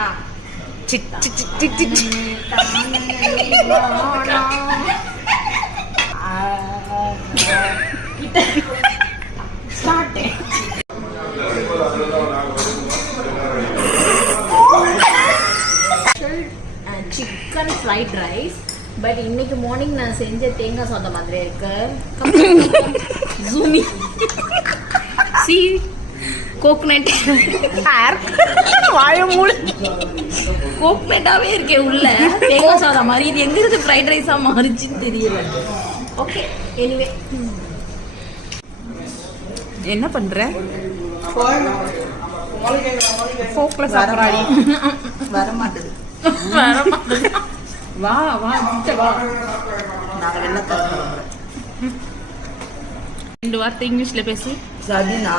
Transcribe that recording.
வானா chicken fried rice. But இன்னைக்கு morning நான் செஞ்ச தேங்காய் சாதம் மாதிரி இருக்கு. ஜூமி சி கோகனட் வாய மூடு கோகனட்டாவே இருக்கே உள்ள தேங்காய் சாதம் மாதிரி. இது எங்க இருந்து ஃப்ரைட் ரைஸா மாறிச்சுன்னு தெரியல. ஓகே எனிவே என்ன பண்ற? ஃபோக்ல சாப்பிடாடி வர மாட்டேது. வா வா கிட்ட வா. நான் என்ன தரேன்? ரெண்டு வார்த்தை இங்கிலீஷ்ல பேசி. சதினா